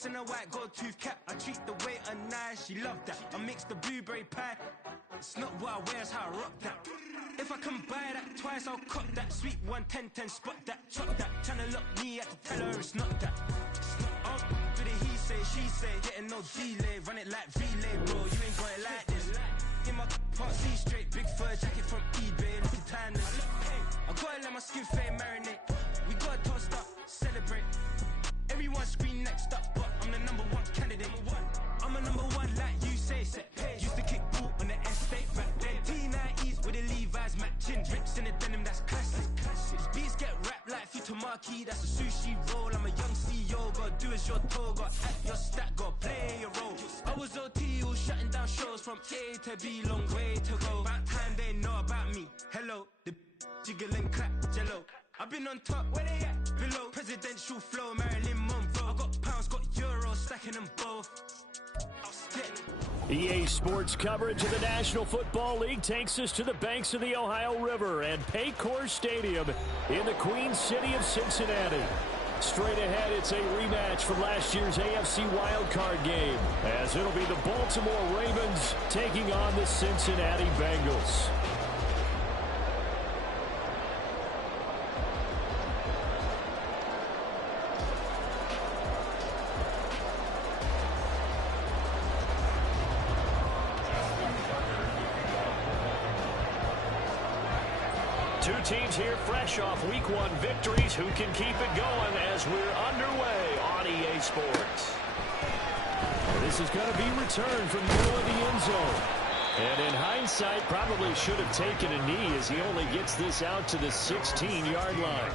face and a white gold tooth cap. I treat the waiter nice, she loved that. I mix the blueberry pie. It's not what I wear, it's how I rock that. If I can buy that twice, I'll cut that. Sweet 110, spot that, chop that. Tryna lock me, I have to tell her it's not that. Do the he say, she say, getting no delay. Run it like relay, bro, you ain't got it like this. In my part C straight, big fur jacket from eBay, looking timeless. I gotta let my skin fade marinate. We gotta toast up, celebrate. Everyone scream next up, but I'm the number one candidate. I'm a number one like you say. Used to kick ball on the estate back then. T90s with the Levi's matching. Drips in the denim, that's classic. Beats get wrapped like Futamaki, that's a sushi roll. I'm a young CEO, gotta do as you're told. Gotta act your stat, gotta play your role. I was OT, all shutting down shows from A to B, long way to go. About time they know about me. Hello, the jiggle and clap, jello. I've been on top, where they at? Below, presidential flow, Marilyn Monroe. I got pounds, got euros, stacking them both. EA Sports coverage of the National Football League takes us to the banks of the Ohio River and Paycor Stadium in the Queen City of Cincinnati. Straight ahead, it's a rematch from last year's AFC wildcard game, as it'll be the Baltimore Ravens taking on the Cincinnati Bengals. Two teams here fresh off Week 1 victories. Who can keep it going as we're underway on EA Sports? This is going to be returned from the middle of the end zone. And in hindsight, probably should have taken a knee as he only gets this out to the 16-yard line.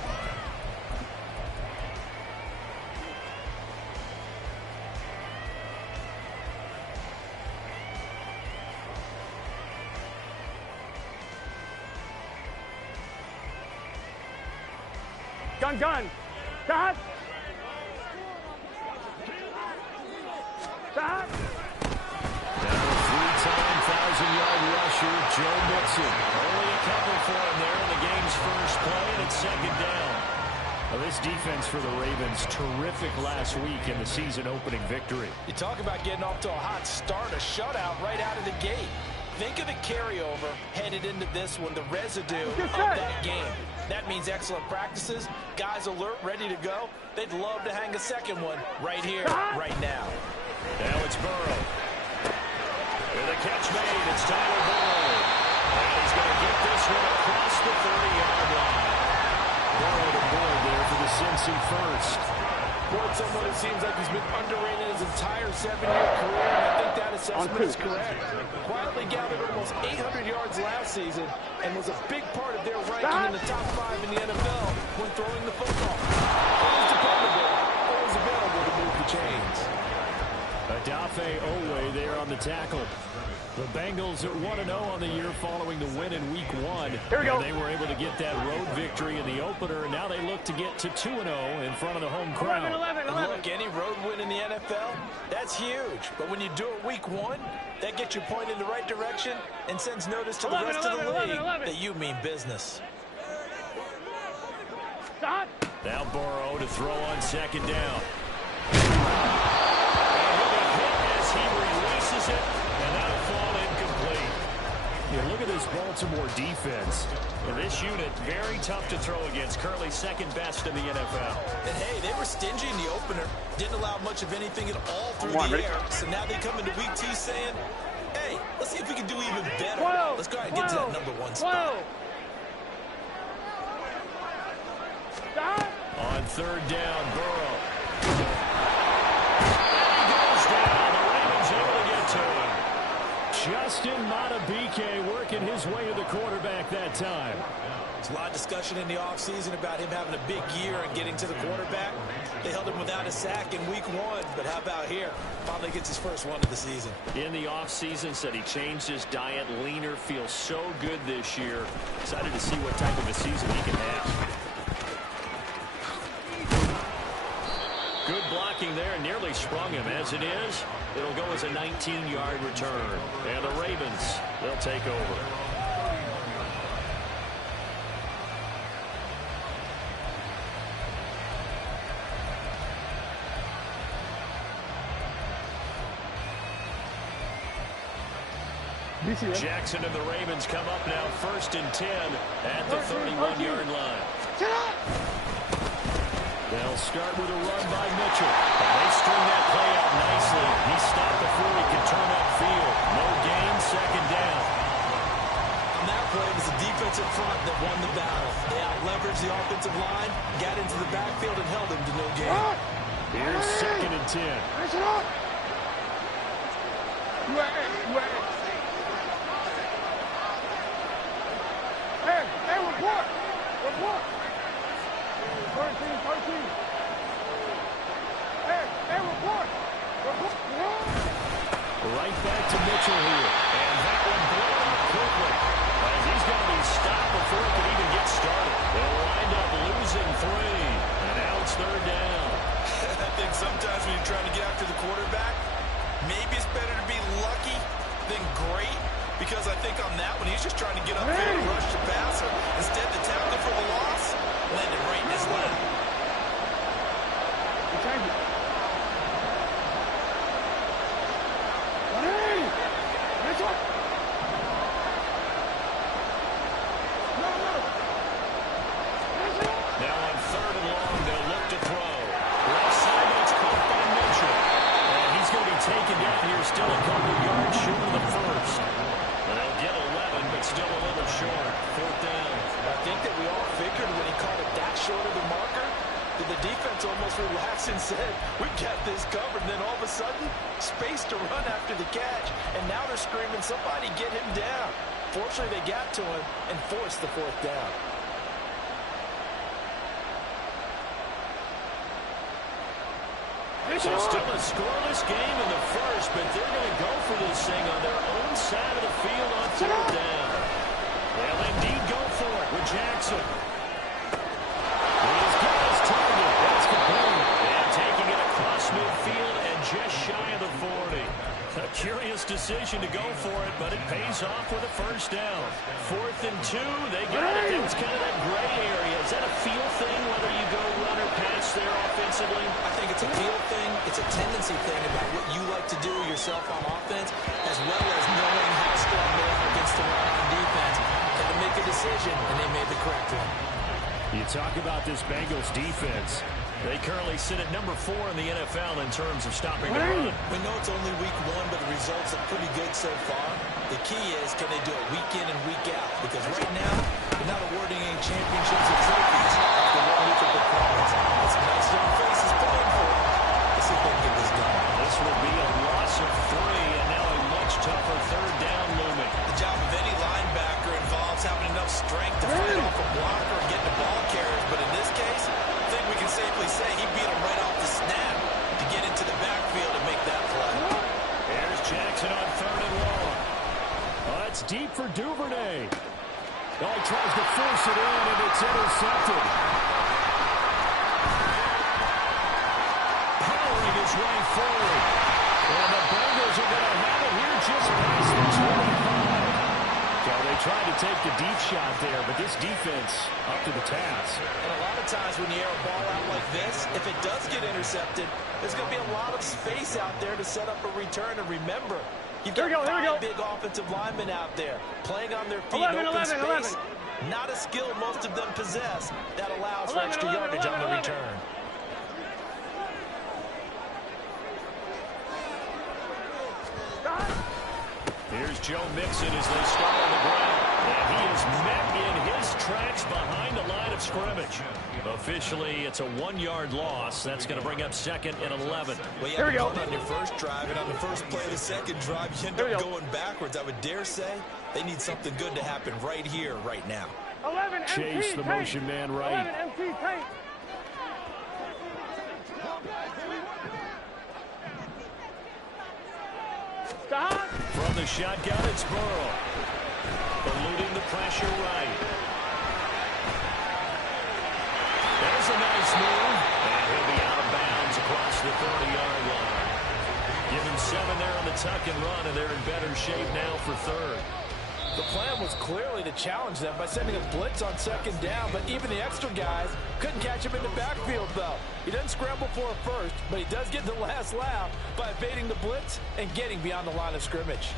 Gun. Dot. Down three-time 1,000-yard rusher, Joe Mixon. Only a couple for him there in the game's first play, and it's second down. Well, this defense for the Ravens, terrific last week in the season-opening victory. You talk about getting off to a hot start, a shutout right out of the gate. Think of the carryover headed into this one, the residue of that game. That means excellent practices, guys alert, ready to go. They'd love to hang a second one right here, right now. Now it's Burrow. With a catch made, it's Tyler Burrow. And he's going to get this one across the 30-yard line. Burrow to board there for the Cincy first. Boyd, someone who seems like he's been underrated his entire 7-year career, and I think that assessment is correct. Quietly gathered almost 800 yards last season and was a big part of their ranking in the top 5 in the NFL when throwing the football. Always dependable, always available to move the chains. Adafe Owe there on the tackle. The Bengals are 1-0 on the year following the win in Week 1. Here we go. They were able to get that road victory in the opener, and now they look to get to 2-0 in front of the home crowd. 11. Look, any road win in the NFL, that's huge. But when you do it Week 1, that gets you pointed in the right direction and sends notice to the rest of the league that you mean business. Stop. Now Burrow to throw on second down. As he releases it, and that'll fall incomplete. Yeah, look at this Baltimore defense. And this unit, very tough to throw against. Currently second best in the NFL. And hey, they were stingy in the opener. Didn't allow much of anything at all through the air. So now they come into Week 2 saying, hey, let's see if we can do even better. Let's go ahead and get to that number 1 spot. Stop. On third down, Burrow. And he goes down. The Ravens able to get to him. Justin Madubuike working his way to the quarterback that time. There's a lot of discussion in the offseason about him having a big year and getting to the quarterback. They held him without a sack in Week 1, but how about here? Finally gets his first one of the season. In the offseason, said he changed his diet, leaner, feels so good this year. Excited to see what type of a season he can have. Good blocking there, nearly sprung him. As it is, it'll go as a 19-yard return. And the Ravens, they'll take over. Jackson and the Ravens come up now 1st and 10 at the 31-yard line. They'll start with a run by Mitchell. And they string that play out nicely. He stopped before he could turn upfield. No gain, 2nd down. On that play, it was the defensive front that won the battle. They out-leveraged the offensive line, got into the backfield, and held him to no gain. Here's 2nd and 10. Hey, report. 13. Hey, report. Right back to Mitchell here. And that one blown up quickly. As he's going to be stopped before it can even get started. They'll wind up losing 3. And now it's 3rd down. I think sometimes when you're trying to get after the quarterback, maybe it's better to be lucky than great. Because I think on that one, he's just trying to get up there and rush the passer. Instead, the tackle for the loss landed right in his lap. Now on 3rd and long, they'll look to throw. Left side, it's caught by Mitchell. And he's going to be taken down here, still a couple yards short of the first. They'll get 11, but still a little short. 4th down. I think that we all figured when he caught it that short of the marker, that the defense almost relaxed and said, we got this covered. And then all of a sudden, space to run after the catch. And now they're screaming, somebody get him down. Fortunately, they got to him and forced the 4th down. So still a scoreless game in the first, but they're going to go for this thing on their own side of the field on 3rd down. They'll indeed go for it with Jackson. He's got his target. That's complete. And taking it across midfield and just shy of the 40. A curious decision to go for it, but it pays off with a 1st down. 4th and 2. They got it. It's kind of that gray area. Is that a feel thing, whether you go run or pass there offensively? I think it's a feel thing. It's a tendency thing about what you like to do yourself on offense, as well as knowing how strong they are against the run on defense. Got to make a decision, and they made the correct one. You talk about this Bengals defense. They currently sit at number 4 in the NFL in terms of stopping the run. We know it's only week 1, but the results look pretty good so far. The key is, can they do it week in and week out? Because right now, they're not awarding any championships or trophies after 1 week of performance. It's some nice young faces playing for them. Let's see if they can get this done. This will be a loss of 3, and now a much tougher 3rd down looming. The job of any linebacker involves having enough strength to fight off a blocker and get the ball carriers. But in this case, I think we can safely say he beat him right off the snap to get into the backfield and make that play. Here's Jackson on 3rd and long. It's deep for Duvernay. Oh, he tries to force it in, and it's intercepted. Powering his way forward. And the Bengals are going to have it here just past the 25. So they tried to take the deep shot there, but this defense up to the task. And a lot of times when you air a ball out like this, if it does get intercepted, there's going to be a lot of space out there to set up a return. And remember, you've got 5 big offensive linemen out there playing on their feet in open space. Not a skill most of them possess that allows for extra yardage on the return. Here's Joe Mixon as they start on the ground. And he is met in his tracks behind the line of scrimmage. Officially, it's a 1-yard loss. That's going to bring up 2nd and 11. Well, you have to punt on your first drive, and on the first play of the second drive, you end up going backwards. I would dare say they need something good to happen right here, right now. 11 Chase MT, the motion man right. 11 MT, tank. Stop. From the shotgun, it's Burrow. Eluding the pressure right. There's a nice move. And he'll be out of bounds across the 30-yard line. Give him 7 there on the tuck and run, and they're in better shape now for 3rd. The plan was clearly to challenge them by sending a blitz on 2nd down, but even the extra guys couldn't catch him in the backfield, though. He doesn't scramble for a first, but he does get the last laugh by evading the blitz and getting beyond the line of scrimmage.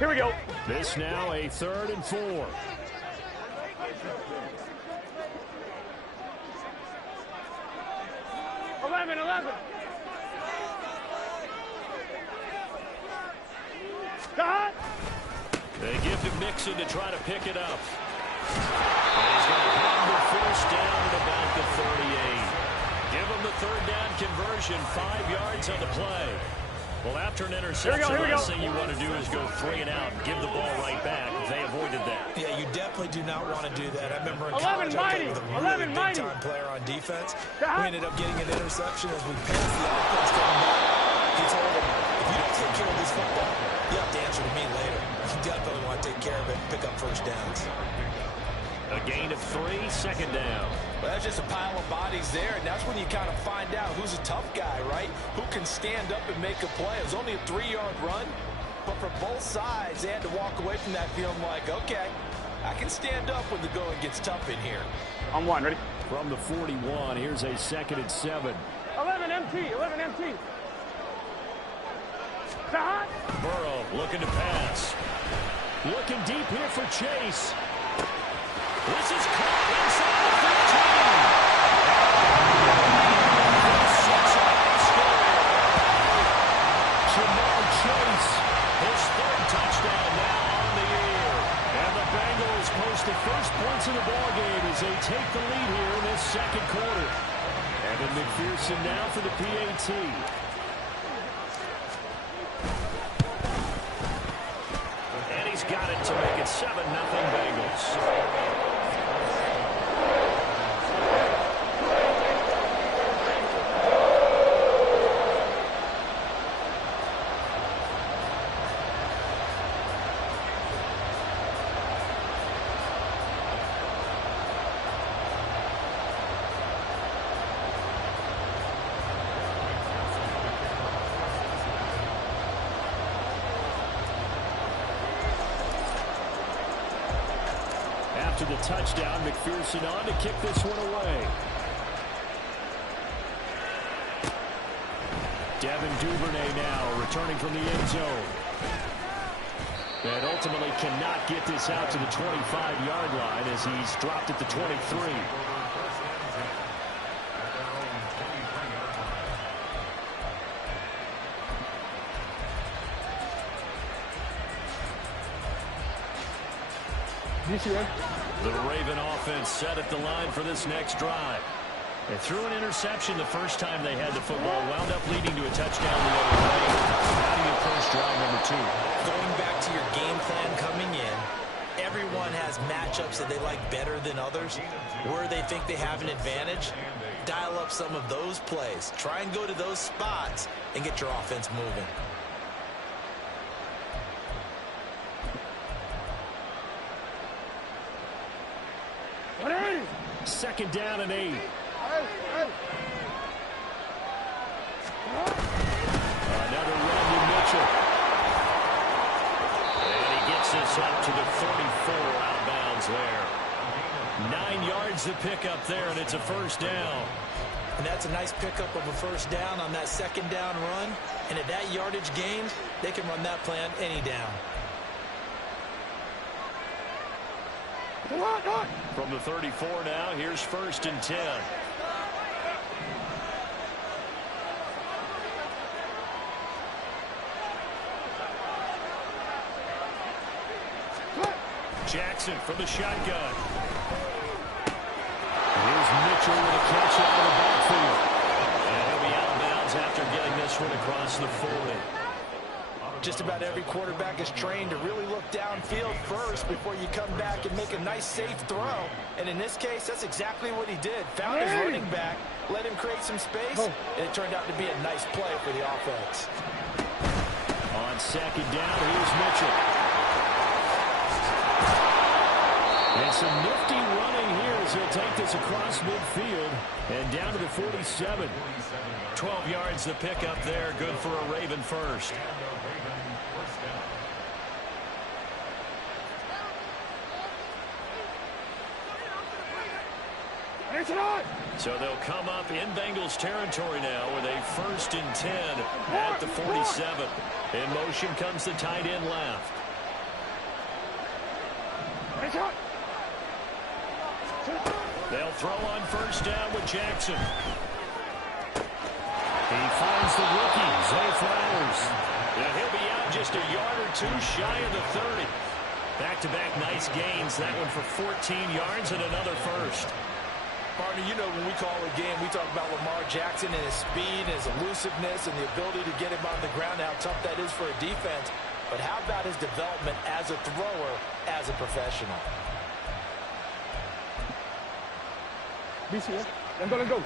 Here we go. This now a 3rd and 4. Eleven. Stop. They give to Mixon to try to pick it up. And he's going to have the first down at about the 38. Give him the 3rd down conversion, 5 yards on the play. Well, after an interception, the last thing you want to do is go 3 and out and give the ball right back. They avoided that. Yeah, you definitely do not want to do that. I remember in college, I played with a really big-time player on defense. We ended up getting an interception as we passed the offense coming back. He told him, if you don't take care of this football, you have to answer to me later. You definitely want to take care of it and pick up first downs. A gain of 3, 2nd down. Well, that's just a pile of bodies there, and that's when you kind of find out who's a tough guy, right? Who can stand up and make a play. It was only a 3-yard run, but for both sides, they had to walk away from that feeling like, okay, I can stand up when the going gets tough in here. On 1, ready? From the 41, here's a 2nd and 7. 11 MT. Stop. Burrow looking to pass. Looking deep here for Chase. This is caught inside the 15. Jamar Chase, his 3rd touchdown now on the year. And the Bengals post the first points in the ballgame as they take the lead here in this 2nd quarter. Evan McPherson now for the PAT. And he's got it to make it 7-0 Bengals. After the touchdown, McPherson on to kick this one away. Devin Duvernay now returning from the end zone. And ultimately cannot get this out to the 25-yard line as he's dropped at the 23. The Raven offense set at the line for this next drive. They threw an interception the first time they had the football, wound up leading to a touchdown the other way. How do you approach drive number 2? Going back to your game plan coming in, everyone has matchups that they like better than others. Where they think they have an advantage, dial up some of those plays. Try and go to those spots and get your offense moving. Second down and 8. Another run to Mitchell. And he gets this up to the 44 out of bounds there. 9 yards to pick up there, and it's a first down. And that's a nice pickup of a first down on that second down run. And at that yardage gain, they can run that play on any down. From the 34 now, here's 1st and 10. Jackson from the shotgun. Here's Mitchell with a catch out of the backfield. And he'll be out of bounds after getting this one across the 40. Just about every quarterback is trained to really look downfield first before you come back and make a nice, safe throw. And in this case, that's exactly what he did. Found his running back, let him create some space, and it turned out to be a nice play for the offense. On second down, here's Mitchell. And some nifty running here as he'll take this across midfield and down to the 47. 12 yards to pick up there. Good for a Raven first. So they'll come up in Bengals territory now with a 1st and 10 at the 47. In motion comes the tight end left. They'll throw on first down with Jackson. He finds the rookie, Zay Flowers. And he'll be out just a yard or two shy of the 30. Back-to-back nice gains. That one for 14 yards and another first. Partner, you know when we call a game, we talk about Lamar Jackson and his speed and his elusiveness and the ability to get him on the ground, how tough that is for a defense. But how about his development as a thrower, as a professional? BC, let's go.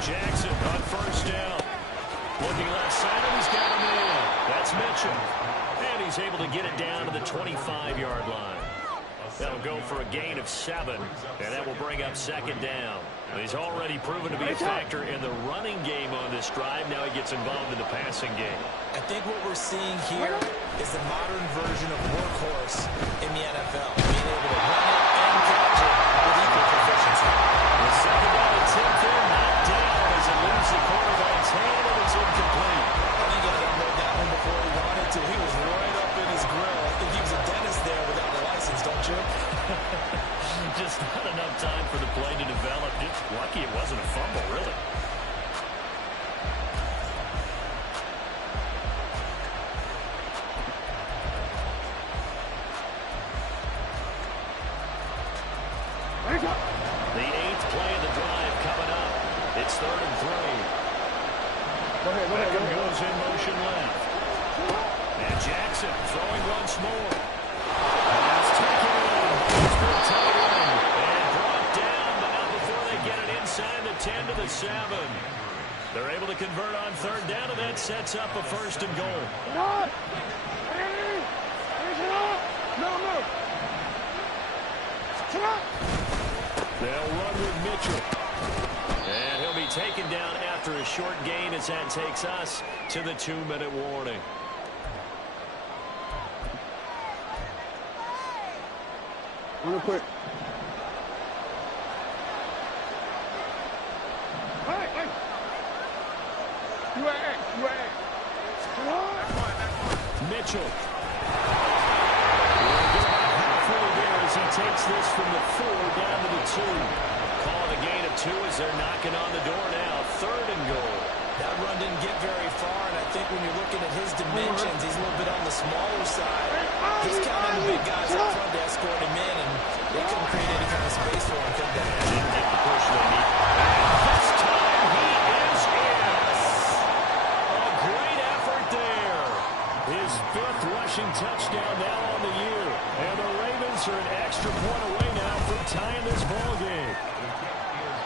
Jackson on first down. Looking left side, and he's got him in. That's Mitchell. And he's able to get it down to the 25-yard line. That'll go for a gain of 7, and that will bring up second down. He's already proven to be a factor in the running game on this drive. Now he gets involved in the passing game. I think what we're seeing here is the modern version of workhorse in the NFL. Being able to run it and catch it with equal proficiency. The second down attempt there, knocked down as it leaves the quarterback's hand, and it's incomplete. I think he unloaded that one before he wanted to. He was right up in his grill. I think he was a dentist there without a license, don't you? Just not enough time for the play to develop. Just lucky it wasn't a fumble, really. The 8th play of the drive coming up. It's 3rd and 3. Beckham goes in motion left. And Jackson throwing once more. Pass taken in. It's been tight end. And brought down, but not before they get it inside the 10 to the 7. They're able to convert on 3rd down, and that sets up a 1st and goal. They'll run with Mitchell. And he'll be taken down after a short gain as that takes us to the 2-minute warning. Real quick. Hey. Mitchell. Halfway there as he takes this from the 4 down to the 2. Calling a gain of 2 as they're knocking on the door now. 3rd and goal. That run didn't get very far, and I think when you're looking at his dimensions, he's a little bit on the smaller side. He's counting the big guys up front to escort him in, and they couldn't create any kind of space for him, could they? Didn't get the push they need. This time he is in. A great effort there. His 5th rushing touchdown now on the year. And the Ravens are an extra point away now from tying this ball game.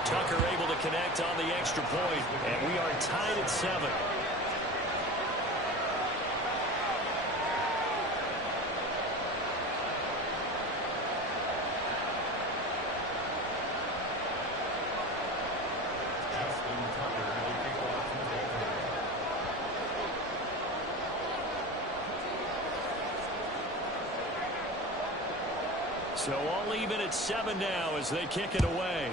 Tucker able to connect on the extra point, and we are tied at 7. So all even at 7 now as they kick it away.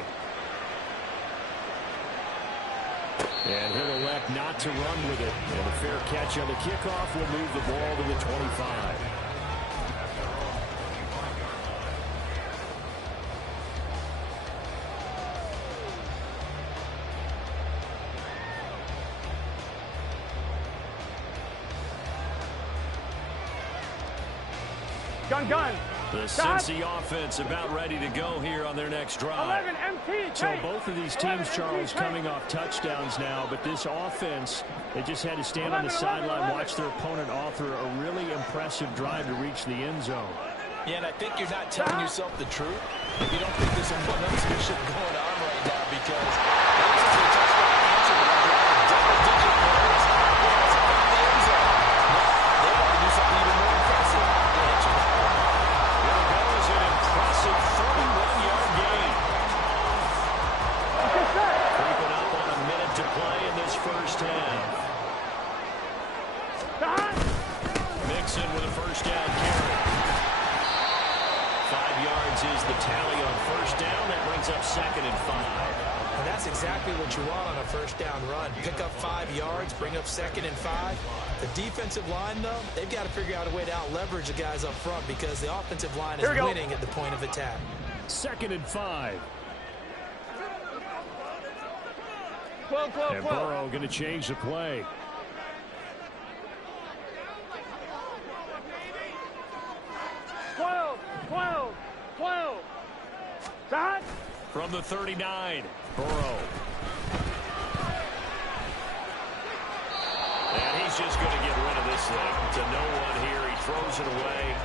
And he'll elect not to run with it. And a fair catch on the kickoff will move the ball to the 25. Gun. The Cincy offense about ready to go here on their next drive. 11 MT. So both of these teams, Charles, coming off touchdowns now, but this offense, they just had to stand on the sideline, watch their opponent author a really impressive drive to reach the end zone. Yeah, and I think you're not telling yourself the truth if you don't think there's some one-upsmanship going on right now, because that's just a touchdown answer with double-digit points. Yeah, it's about the end zone. They want to do something even more impressive. There goes an impressive 31-yard gain. Creeping up on a minute to play in this first half. Mixon with a first down carry. 5 yards is the tally on first down. That brings up 2nd and 5. And that's exactly what you want on a first down run. Pick up 5 yards, bring up 2nd and 5. The defensive line, though, they've got to figure out a way to out-leverage the guys up front because the offensive line is winning at the point of attack. 2nd and 5. 12, 12, And 12. Burrow going to change the play. Shot. From the 39, Burrow. And he's just going to get rid of this thing. To no one here. He throws it away,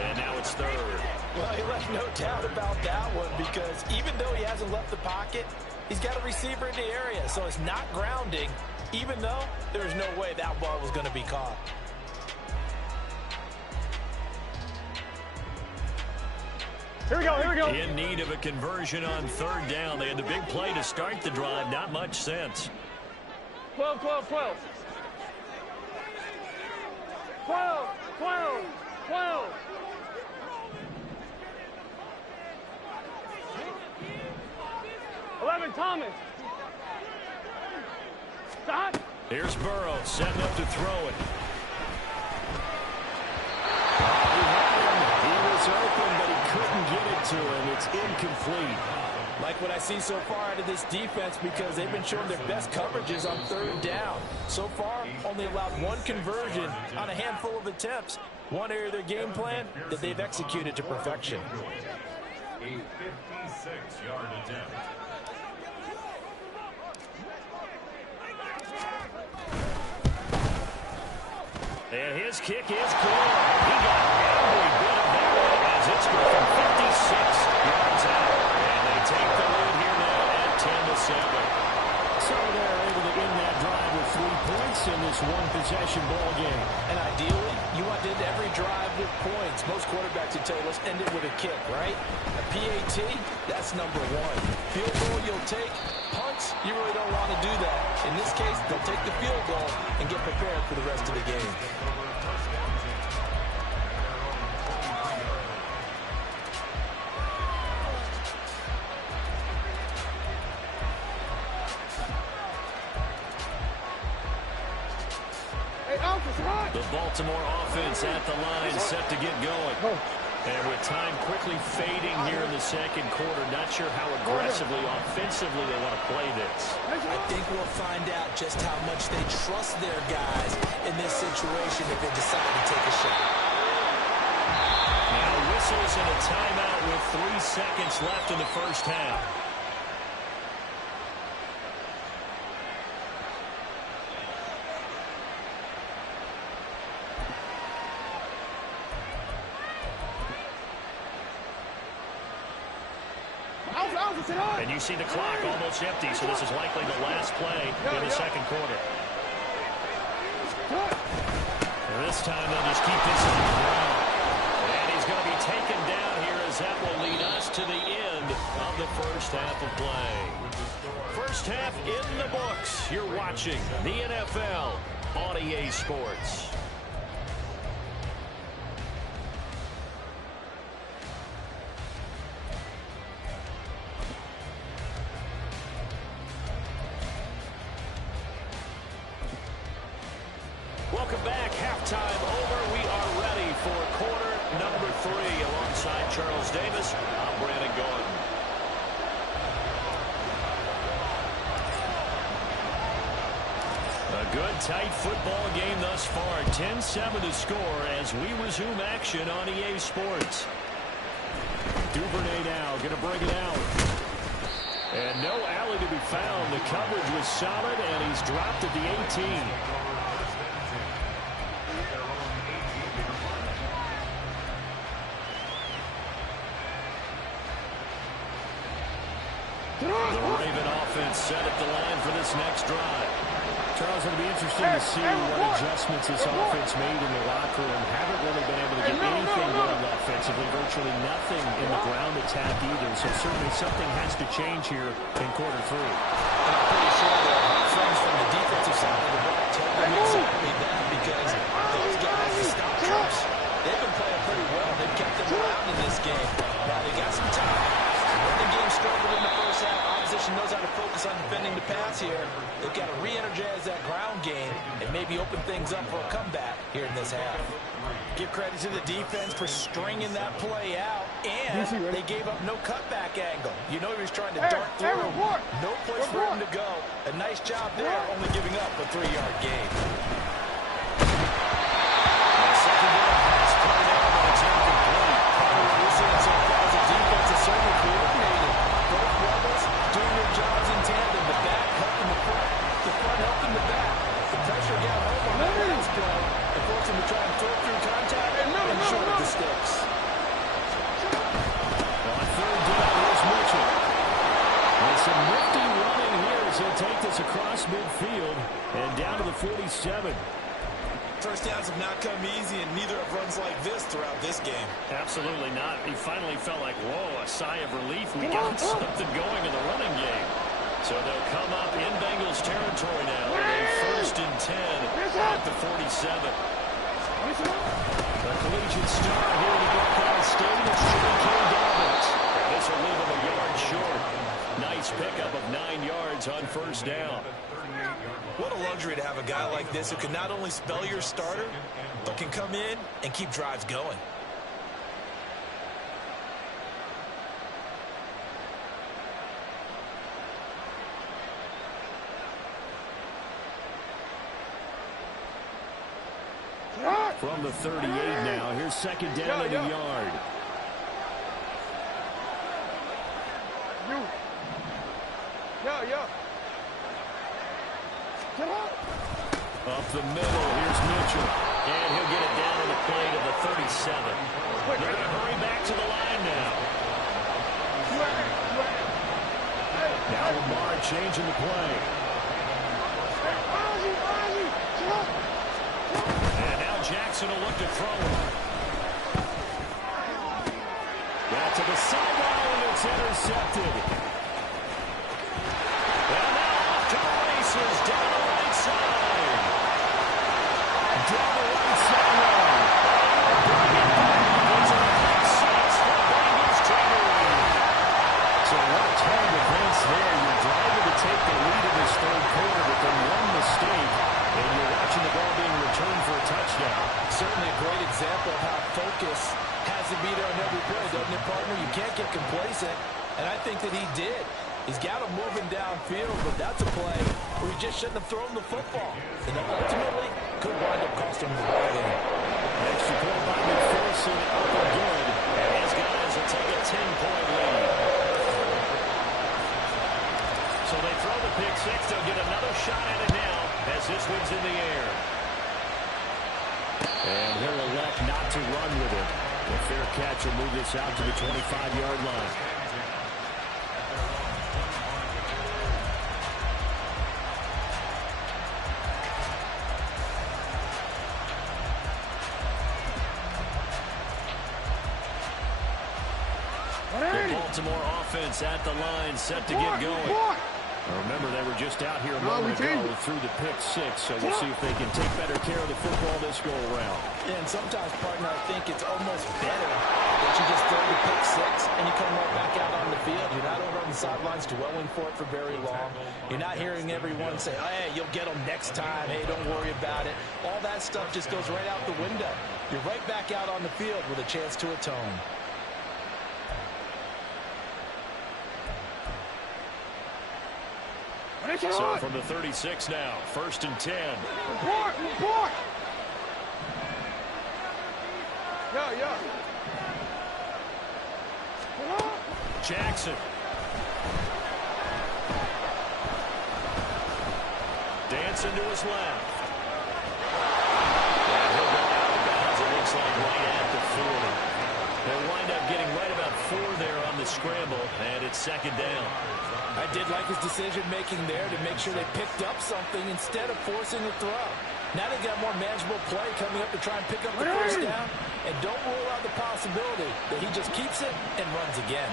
and now it's 3rd. Well, he left no doubt about that one because even though he hasn't left the pocket, he's got a receiver in the area, so it's not grounding, even though there's no way that ball was going to be caught. Here we go, here we go. In need of a conversion on 3rd down. They had the big play to start the drive. Not much sense. 12, 12, 12. 12, 12, 12. Thomas. Shot. Here's Burrow setting up to throw it. He was open, but he couldn't get it to him. It's incomplete. Like what I see so far out of this defense because they've been showing their best coverages on 3rd down. So far, only allowed 1 conversion on a handful of attempts. One area of their game plan that they've executed to perfection. A 56-yard attempt. And his kick is good. He got every bit of that one as it's going from 56 yards out. And they take the lead here now at 10-7. So they're able to end that drive with 3 points in this one-possession ball game. And ideally, you want to end every drive with points. Most quarterbacks would tell you, let's end it with a kick, right? A PAT, that's number 1. Field goal you'll take. Punts, you really don't want to do that. In this case, they'll take the field goal and get prepared for the rest of the game. The Baltimore offense at the line, set to get going. And with time quickly fading here in the second quarter, not sure how aggressively, offensively they want to play this. I think we'll find out just how much they trust their guys in this situation if they decide to take a shot. Now whistles and a timeout with 3 seconds left in the first half. And you see the clock almost empty, so this is likely the last play in the second quarter. And this time they'll just keep this on the ground. And he's going to be taken down here as that will lead us to the end of the first half of play. First half in the books. You're watching the NFL on EA Sports. Welcome back. Halftime over. We are ready for quarter number 3. Alongside Charles Davis, I'm Brandon Gordon. A good, tight football game thus far. 10-7 to score as we resume action on EA Sports. Duvernay now going to bring it out. And no alley to be found. The coverage was solid, and he's dropped at the 18. The Raven offense set at the line for this next drive. Charles, it'll be interesting to see what adjustments this offense made in the locker room. Haven't really been able to get anything going offensively, virtually nothing in the ground attack either. So certainly something has to change here in quarter 3. I'm pretty sure that friends from the defensive side of the ball told them exactly that because those guys, the stop troops, they've been playing pretty well. They've kept them around in this game. Now, they got some combination knows how to focus on defending the pass here. They've got to re-energize that ground game and maybe open things up for a comeback here in this half. Give credit to the defense for stringing that play out, and they gave up no cutback angle. You know he was trying to dart through. No place for him to go. A nice job there, only giving up a 3-yard gain. Doing their jobs in tandem. The back helping the front. The front helping the back. The pressure got home on that last play and forced him to try and throw through contact and short of the sticks. On third down, here's Mitchell. And some nifty running here as he'll take this across midfield and down to the 47. First downs have not come easy, and neither have runs like this throughout this game. Absolutely not. He finally felt like, whoa, a sigh of relief. We got something going in the running game. So they'll come up in Bengals territory now. First and 10 at the 47. The collegiate star here to get Cal State is J.K. Dobbins. This will leave him a yard short. Nice pickup of 9 yards on first down. What a luxury to have a guy like this who can not only spell your starter, but can come in and keep drives going. From the 38 now, here's second down at a yard. Up the middle, here's Mitchell. And he'll get it down on the play to the 37. They're going to hurry back to the line now. Now Lamar changing the play. And now Jackson will look to throw it. Back to the sideline, and it's intercepted. And now off to the races, down the right side. Down the right sideline. Bring it back. It's a pick six for Bengals Treasury. So what a turn of events there. You're driving to take the lead in this third quarter, but then one mistake, and you're watching the ball being returned for a touchdown. Certainly a great example of how focus has to be there on every play, doesn't it, partner? You can't get complacent, and I think that he did. He's got him moving downfield, but that's a play where he just shouldn't have thrown the football. And that ultimately could wind up costing him the ball game. Extra point by McPherson, up and good. And his guys will take a 10-point lead. So they throw the pick six. They'll get another shot at it now as this one's in the air. And he'll elect not to run with it. The fair catch will move this out to the 25-yard line. The Baltimore offense at the line, set to get going. Now remember, they were just out here a moment ago through the pick six, so we'll see if they can take better care of the football this go-around. Yeah, and sometimes, partner, I think it's almost better that you just throw the pick six and you come right back out on the field. You're not over on the sidelines dwelling for it for very long. You're not hearing everyone say, oh, hey, you'll get them next time. Hey, don't worry about it. All that stuff just goes right out the window. You're right back out on the field with a chance to atone. So from the 36 now, first and 10. Jackson. Dancing to his left. Yeah, he'll go out of bounds, it looks like, right at the 40. They'll wind up getting right about 4 there on the scramble, and it's second down. I did like his decision-making there to make sure they picked up something instead of forcing a throw. Now they've got more manageable play coming up to try and pick up the first down, and don't rule out the possibility that he just keeps it and runs again.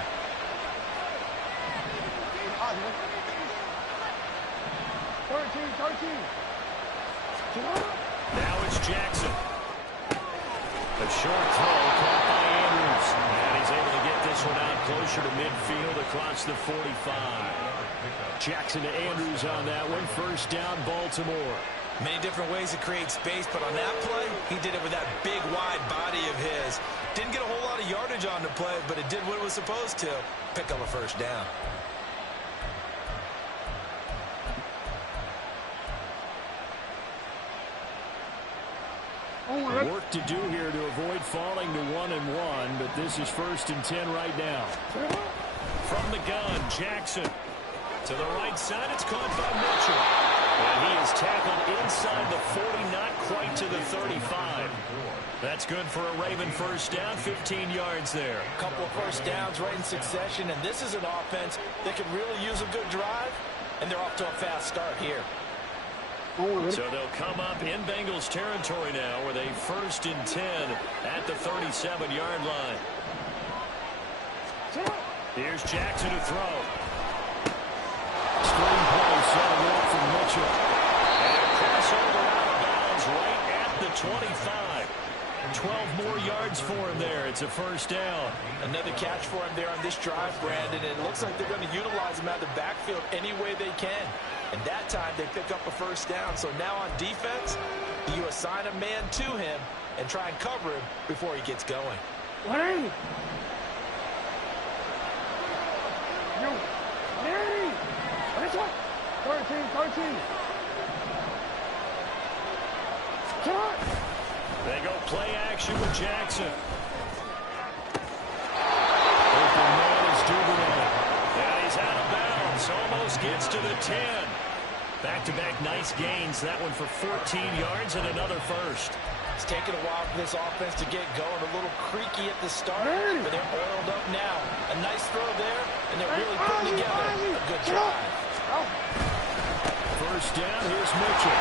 Now it's Jackson. A short throw caught by Andrews. And he's able to get this this one out closer to midfield across the 45. Jackson to Andrews on that one. First down, Baltimore. Many different ways to create space, but on that play, he did it with that big, wide body of his. Didn't get a whole lot of yardage on the play, but it did what it was supposed to. Pick up a first down. Work to do here to avoid falling to 1-1, but this is 1st and 10 right now. From the gun, Jackson. To the right side, it's caught by Mitchell. And he is tackled inside the 40, not quite to the 35. That's good for a Raven first down, 15 yards there. A couple of first downs right in succession, and this is an offense that could really use a good drive, and they're off to a fast start here. So they'll come up in Bengals territory now with a 1st and 10 at the 37-yard line. Here's Jackson to throw. Screen play set away from Mitchell. And a crossover out of bounds right at the 25. 12 more yards for him there. It's a first down. Another catch for him there on this drive, Brandon. It looks like they're going to utilize him out of the backfield any way they can. And that time they pick up a first down. So now on defense, you assign a man to him and try and cover him before he gets going. This one. 13. They go play action with Jackson. Open man is Duvernay. And he's out of bounds. Almost gets to the 10. Back-to-back nice gains. That one for 14 yards and another first. It's taken a while for this offense to get going. A little creaky at the start, but they're oiled up now. A nice throw there, and they're really putting together a good drive. First down, here's Mitchell.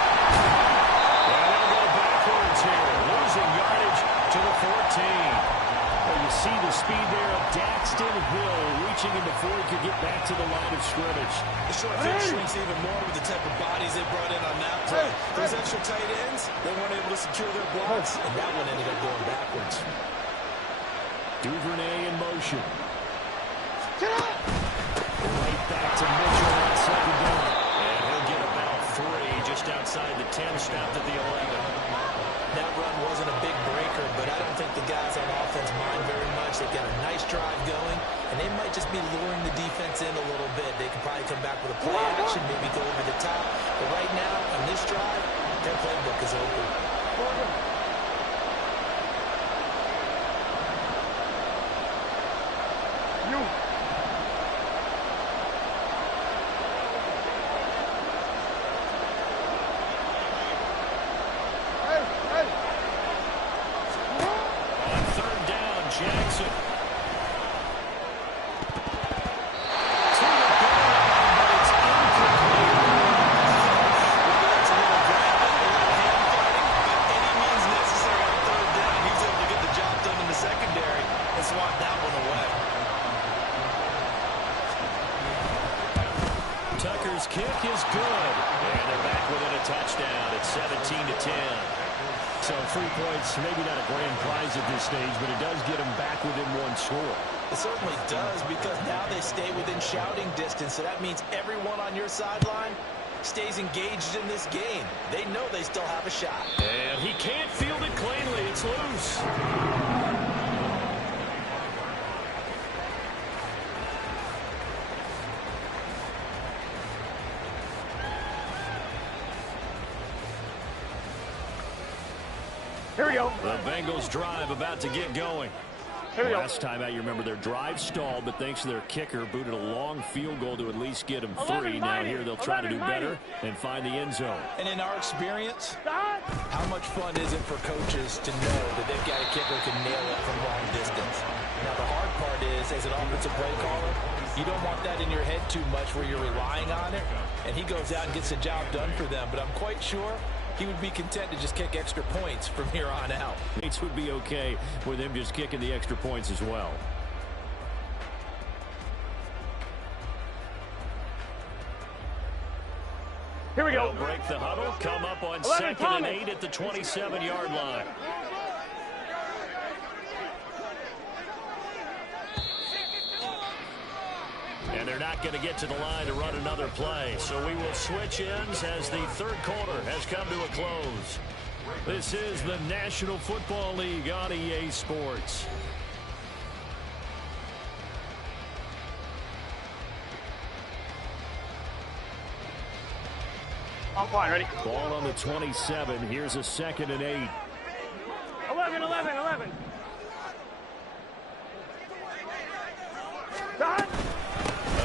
And they'll go backwards here. Losing yardage to the 14. Well, you see the speed there of Daxton Hill reaching him before he could get back to the line of scrimmage. The short field shrinks even more with the type of bodies they brought in on that play. Those extra tight ends, they weren't able to secure their blocks, and that one ended up going backwards. Duvernay in motion. Right back to Mitchell on second down. And he'll get about 3 just outside the 10, stopped at the 11. That run wasn't a big breaker, but I don't think the guys on offense mind very much. They've got a nice drive going, and they might just be luring the defense in a little bit. They can probably come back with a play action, maybe go over the top. But right now, on this drive, their playbook is open. Tucker's kick is good. And they're back within a touchdown. It's 17-10. So 3 points, maybe not a grand prize at this stage, but it does get them back within 1 score. It certainly does, because now they stay within shouting distance. So that means everyone on your sideline stays engaged in this game. They know they still have a shot. And he can't field it cleanly. It's loose. Here we go. The Bengals drive about to get going. Last time out, you remember their drive stalled, but thanks to their kicker, booted a long field goal to at least get them 3. Now here they'll try to do better and find the end zone. And in our experience, how much fun is it for coaches to know that they've got a kicker who can nail it from long distance? Now the hard part is, as an offensive play caller, you don't want that in your head too much where you're relying on it, and he goes out and gets the job done for them. But I'm quite sure he would be content to just kick extra points from here on out. It would be okay with him just kicking the extra points as well. Here we go. They'll break the huddle, come up on 2nd and 8 at the 27-yard line. And they're not going to get to the line to run another play. So we will switch ends as the third quarter has come to a close. This is the National Football League on EA Sports. I'm fine, ready? Ball on the 27. Here's a 2nd and 8. 11, 11, 11. Done.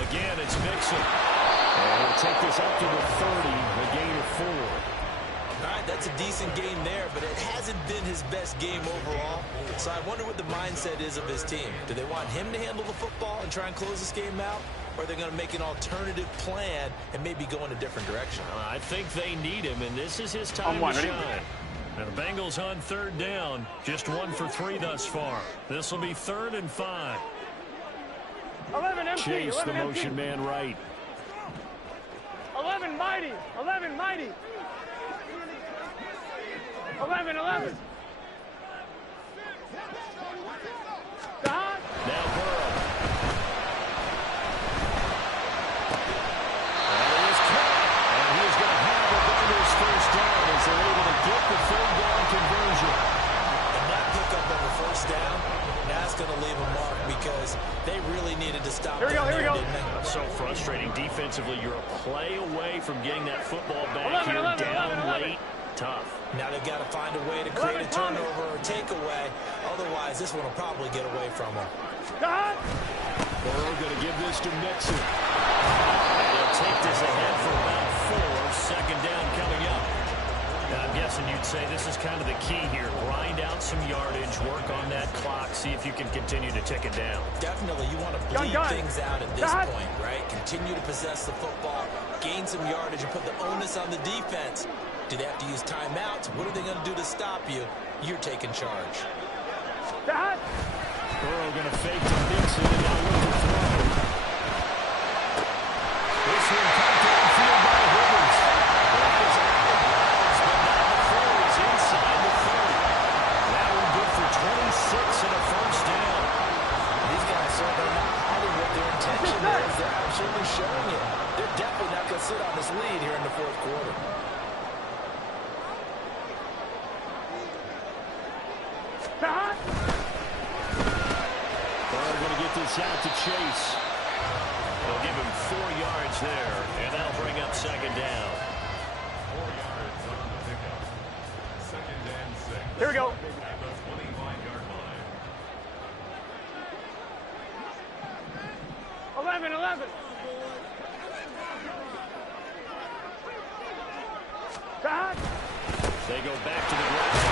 Again, it's Mixon. And he'll take this up to the 30, a gain of 4. All right, that's a decent game there, but it hasn't been his best game overall. So I wonder what the mindset is of his team. Do they want him to handle the football and try and close this game out? Or are they going to make an alternative plan and maybe go in a different direction? I think they need him, and this is his time to shine. Now the Bengals on 3rd down. Just 1 for 3 thus far. This will be 3rd and 5. 11 empty. Chase, 11 the empty. motion man right. 11 mighty. 11 mighty. 11, 11. Done. Now Burrow. And he is going to have the Bengals first down as they're able to get the 3rd down conversion. And that pickup of a first down, that's going to leave a mark because they really needed to stop. Here we go, here we go. So frustrating defensively. You're a play away from getting that football back 11, here 11, down 11, 11. late. Tough. Now they've got to find a way to create a turnover or takeaway. Otherwise, this one will probably get away from them. Done. Burrow going to give this to Mixon. And he'll take this ahead for about 4. 2nd down coming up. Now, I'm guessing you'd say this is kind of the key here. Grind out some yardage, work on that clock, see if you can continue to tick it down. Definitely, you want to bleed things out at this point, right? Continue to possess the football, gain some yardage, and put the onus on the defense. Do they have to use timeouts? What are they going to do to stop you? You're taking charge. Done. Burrow going to fake to Mixon and now look to throw. This one cut downfield by Higgins. He's inside the 30. That one good for 26 and a first down. These guys certainly not hiding what their intention is. They're absolutely showing it. They're definitely not going to sit on this lead here in the 4th quarter. Done. Burrow going to get this out to Chase. They'll give him 4 yards there, and that'll bring up 2nd down. 4 yards on the pickup. 2nd and 6. Here we go. At the 25-yard line. 11, 11. Done. They go back to the ground.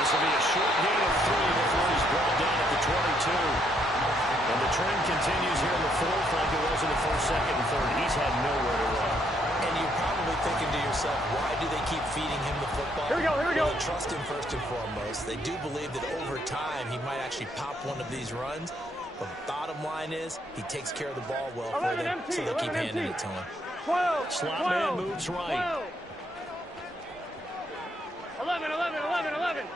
This will be a short gain of 3 before he's brought down at the 22. And the trend continues here in the 4th like it was in the 1st, 2nd, and 3rd. He's had nowhere to run. And you're probably thinking to yourself, why do they keep feeding him the football? Here we go, here we go. Well, they trust him first and foremost. They do believe that over time he might actually pop one of these runs. But bottom line is he takes care of the ball well for them, empty, so they'll keep handing empty. it to him. 12. Slot 12, man moves right. 12. 11, 11, 11, 11.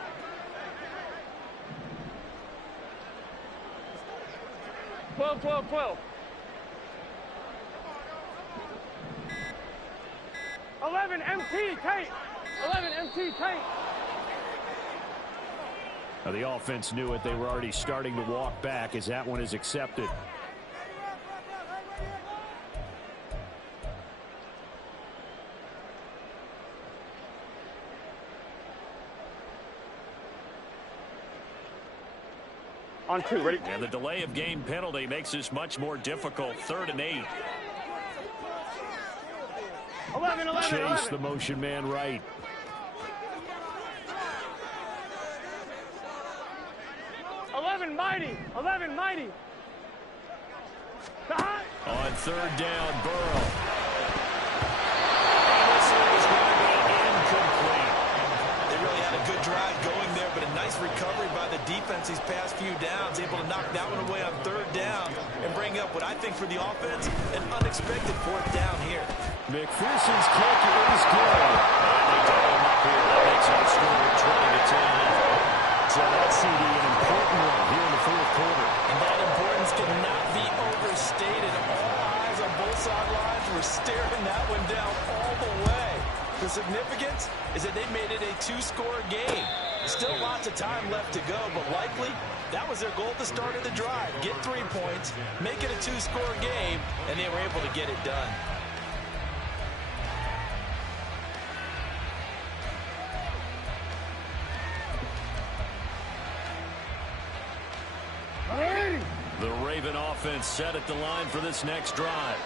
12, 12, 12. 11 MT tape. 11 MT tape. Now the offense knew it. They were already starting to walk back as that one is accepted. On 2, ready? And the delay of game penalty makes this much more difficult. 3rd and 8. 11, 11, Chase, 11. the motion man right. 11 mighty. 11 mighty. On 3rd down, Burrow. And this is going to be incomplete. They really had a good drive going there, but a nice recovery by the defense these past few downs, able to knock that one away on 3rd down and bring up what I think for the offense, an unexpected 4th down here. McPherson's kick is good. And they double him up here. That makes it a score of 20-10. So that's CD, an important one here in the 4th quarter. And that importance cannot be overstated. stated, all eyes on both sidelines were staring that one down all the way. The significance is that they made it a two-score game. Still lots of time left to go, but likely that was their goal at the start of the drive. Get 3 points, make it a two-score game, and they were able to get it done. The Raven offense set at the line for this next drive.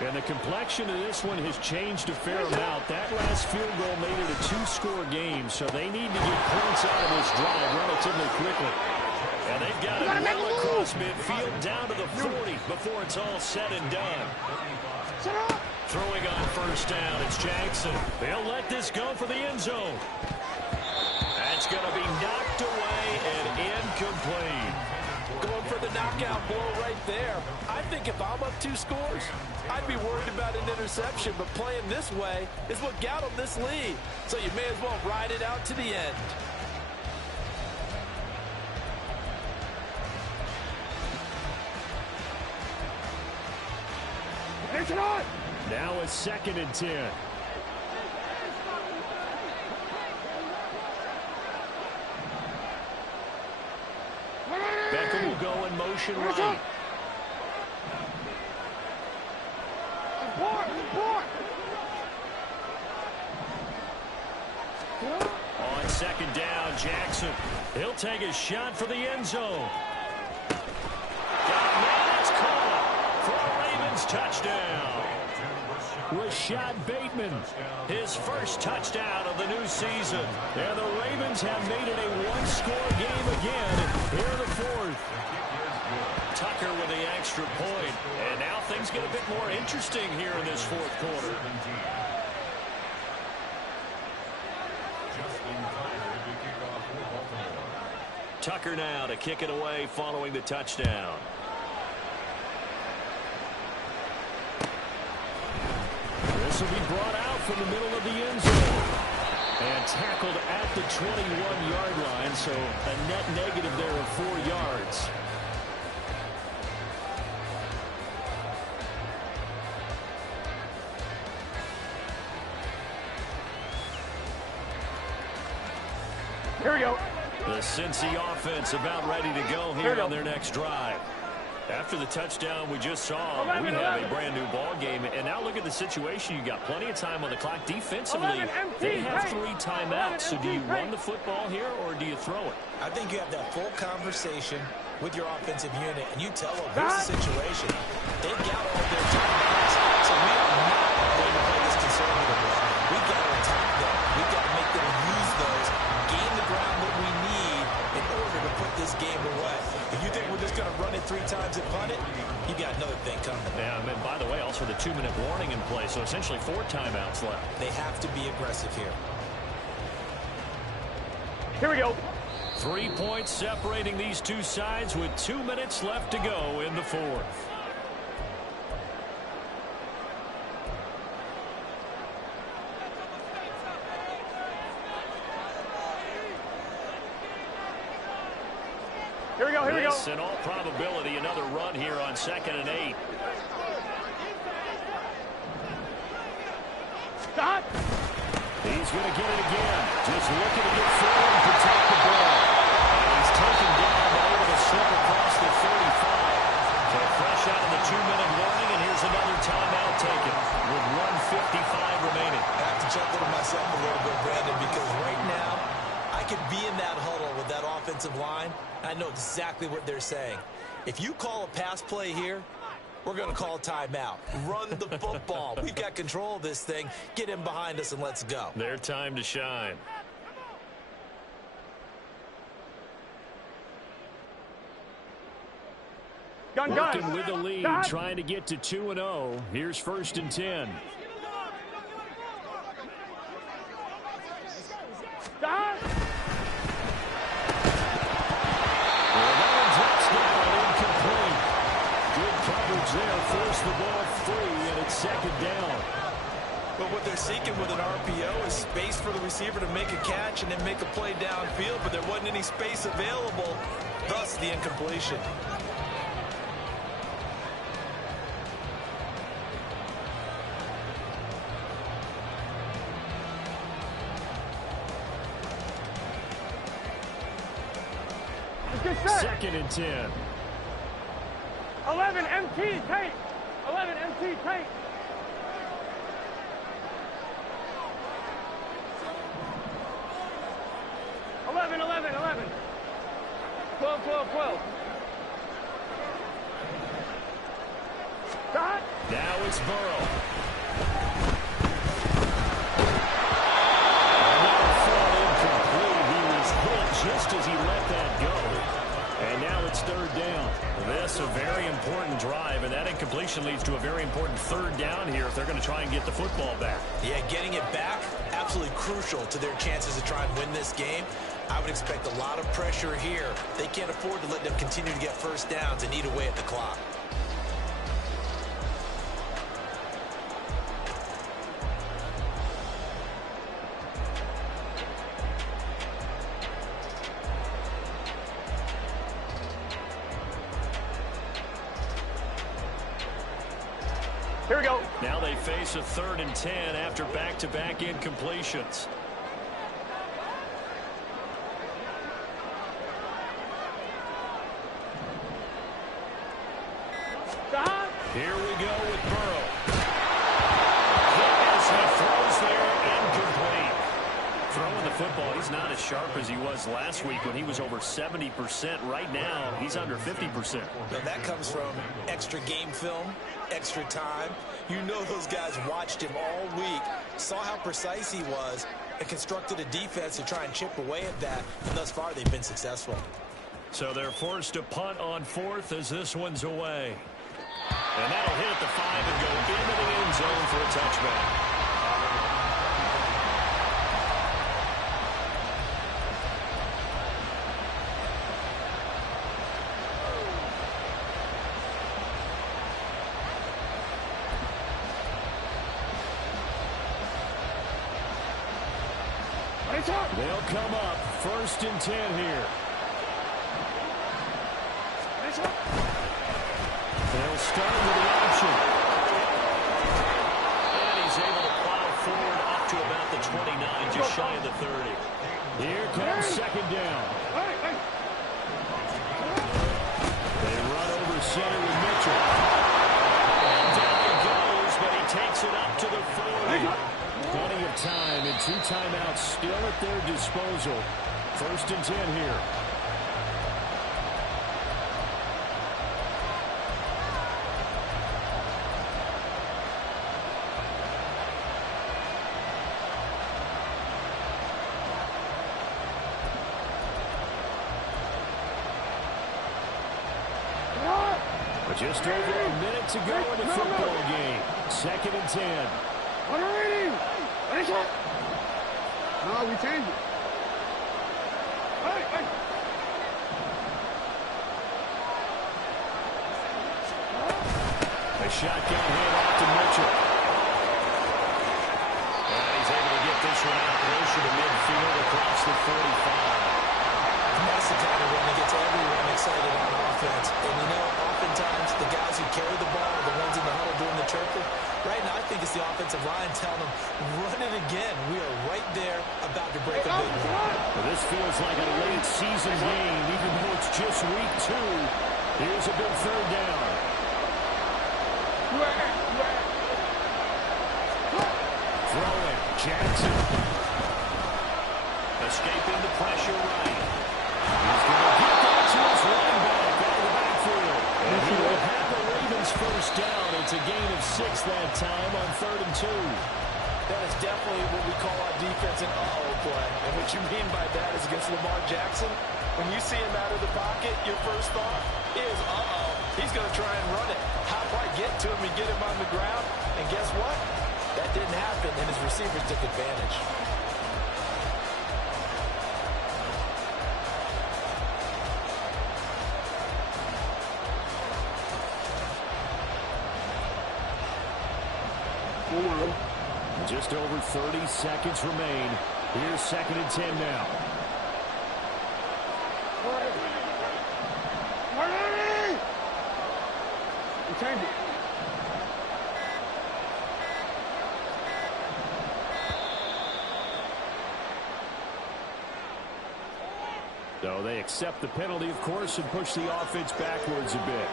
And the complexion of this one has changed a fair amount. That last field goal made it a two-score game, so they need to get points out of this drive relatively quickly. And they've got it well across midfield down to the 40 before it's all said and done. Throwing on first down, it's Jackson. They'll let this go for the end zone. That's going to be knocked away and incomplete. Going for the knockout blow right there. I think if I'm up 2 scores, I'd be worried about an interception, but playing this way is what got them this lead. So you may as well ride it out to the end. Now a 2nd and 10. Beckham will go in motion right. On 2nd down, Jackson. He'll take a shot for the end zone. Got it, man, it's caught for a Ravens touchdown. Rashad Bateman, his first touchdown of the new season. And the Ravens have made it a one-score game again here in the 4th. Tucker with the extra point. And now things get a bit more interesting here in this 4th quarter. Tucker now to kick it away following the touchdown. This will be brought out from the middle of the end zone. And tackled at the 21-yard line, so a net negative there of 4 yards. Here we go. The Cincy offense about ready to go here on their next drive. After the touchdown we just saw, we have a brand-new ball game. And now look at the situation. You got plenty of time on the clock. Defensively, they have 3 timeouts. So do you run the football here or do you throw it? I think you have that full conversation with your offensive unit, and you tell them, here's the situation. They've got all their timeouts, so we are not going to play this conservatively. We've got to attack them. We've got to make them use those, gain the ground that we need in order to put this game away. If you think we're just going to run it 3 times and punt it, you got another thing coming. Yeah, and by the way, also the 2-minute warning in play, so essentially 4 timeouts left. They have to be aggressive here. Here we go. 3 points separating these two sides with 2 minutes left to go in the 4th. Here we go, here we go. This, in all probability, another run here on 2nd and 8. Stop. He's going to get it again. Just looking to get forward and protect the ball. And he's taken down, but able to slip across the 35. So fresh out of the 2-minute warning, and here's another timeout taken with 1:55 remaining. I have to chuckle to myself a little bit, Brandon, because right now I could be in that huddle with that offensive line. I know exactly what they're saying. If you call a pass play here, we're going to call a timeout. Run the football. We've got control of this thing. Get in behind us and let's go. Their time to shine. Working with the lead, trying to get to 2-0. Here's 1st and 10. Stop. There, force the ball free, and it's 2nd down. But what they're seeking with an RPO is space for the receiver to make a catch and then make a play downfield, but there wasn't any space available, thus the incompletion. Second and 10. 11 MT tight. 11 MT tight. 11, 11, 11. 12, 12, 12. Stop. Now it's Burrow. Another throw incomplete. He was hit just as he let that go. And now it's third down. This a very important drive, and that incompletion leads to a very important third down here if they're going to try and get the football back. Yeah, getting it back, absolutely crucial to their chances to try and win this game. I would expect a lot of pressure here. They can't afford to let them continue to get first downs and eat away at the clock. Here we go. Now they face a 3rd and 10 after back-to-back incompletions. Stop. Here we go with Burrow. As he throws there, incomplete. Throwing the football, he's not as sharp as he was last week when he was over 70%. Right now, he's under 50%. Now that comes from extra game film, extra time. You know those guys watched him all week, saw how precise he was, and constructed a defense to try and chip away at that. And thus far, they've been successful. So they're forced to punt on 4th as this one's away. And that'll hit at the 5 and go into the end zone for a touchback. They'll come up 1st and 10 here. They'll start with the option. And he's able to plow forward up to about the 29, just shy of the 30. Here comes 2nd down. They run over center with Mitchell. And down he goes, but he takes it up to the 40. Plenty of time and 2 timeouts still at their disposal. 1st and 10 here. Just over a minute to go in the football game. 2nd and 10. What are we? No, we changed it. Hey. A shotgun hand off to Mitchell. And he's able to get this one out closer to midfield across the 45. That's the kind of run that gets everyone excited on offense. And you know, oftentimes the guys who carry the ball are the ones in the huddle doing the chirping. Right now, I think it's the offensive line telling them, run it again. We are right there about to break a big run. Well, this feels like a late season game, even though it's just week 2. Here's a big 3rd down. Throw it, Jackson. Escaping the pressure right. He's going to get that to his running back out of the backfield. And he will have the Ravens first down. It's a gain of 6 that time on 3rd and 2. That is definitely what we call our defense an uh-oh play. And what you mean by that is against Lamar Jackson, when you see him out of the pocket, your first thought is, uh-oh, he's going to try and run it. How do I get to him and get him on the ground? And guess what? That didn't happen, and his receivers took advantage. Just over 30 seconds remain. Here's 2nd and 10 now. We changed it. So they accept the penalty, of course, and push the offense backwards a bit.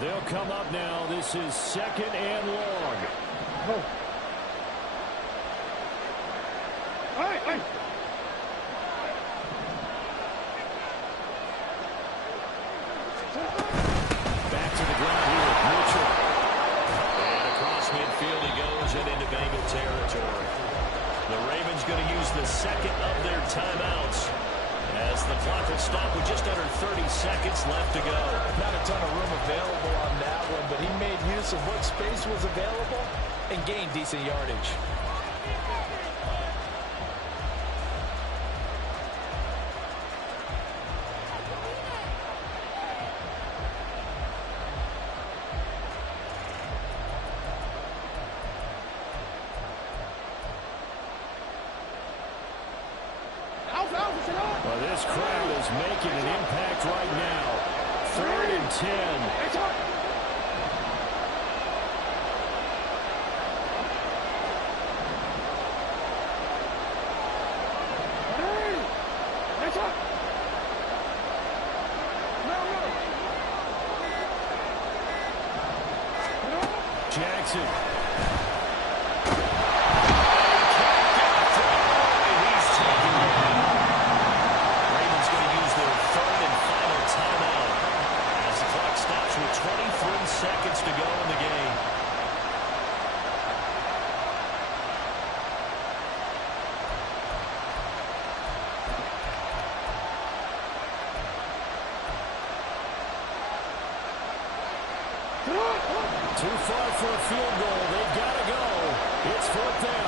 They'll come up now. This is 2nd and long. Back to the ground here with Mitchell. And across midfield he goes and into Bengal territory. The Ravens going to use the second of their timeouts, as the clock will stop with just under 30 seconds left to go. Not a ton of room available on that one, but he made use of what space was available and gained decent yardage. Well, this crowd is making an impact right now. 3rd and 10. Jackson. Seconds to go in the game. Too far for a field goal. They've got to go. It's 4th down.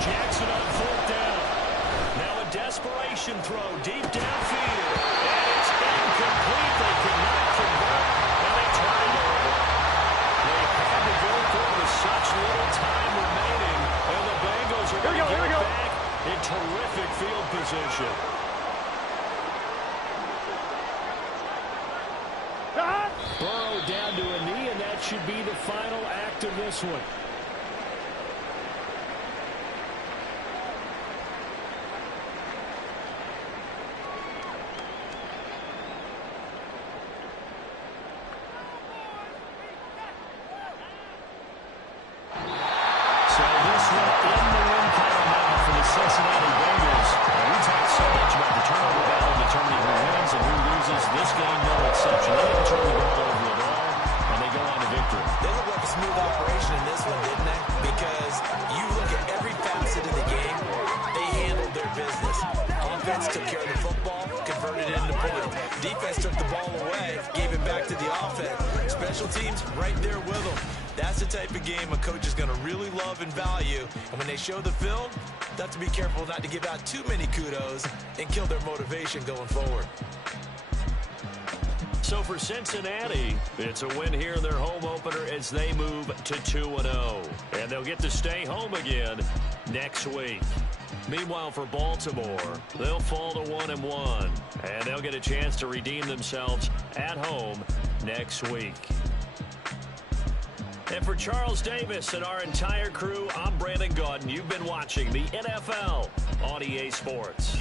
Jackson on 4th down. Now a desperation throw deep downfield. And it's incomplete. They could not convert. And they turn it over. They had to go for it with such little time remaining. And the Bengals are going to get back in terrific field position. Burrow down to a knee, and that should be the final act of this one. Cincinnati Bengals. We talked so much about the turnover battle determining who wins and who loses. This game, no exception. They didn't turn the ball over at all, and they go on to victory. They look like a smooth operation in this one, didn't they? Because you look at every facet of the game, they handled their business. Offense took care of the football, converted it into points. Defense took the ball away, gave it back to the offense. Special teams right there with them. That's the type of game a coach is going to really love and value. And when they show the film, they have to be careful not to give out too many kudos and kill their motivation going forward. So for Cincinnati, it's a win here in their home opener as they move to 2-0. And they'll get to stay home again next week. Meanwhile, for Baltimore, they'll fall to 1-1. And they'll get a chance to redeem themselves at home next week. And for Charles Davis and our entire crew, I'm Brandon Gaudin. You've been watching the NFL on EA Sports.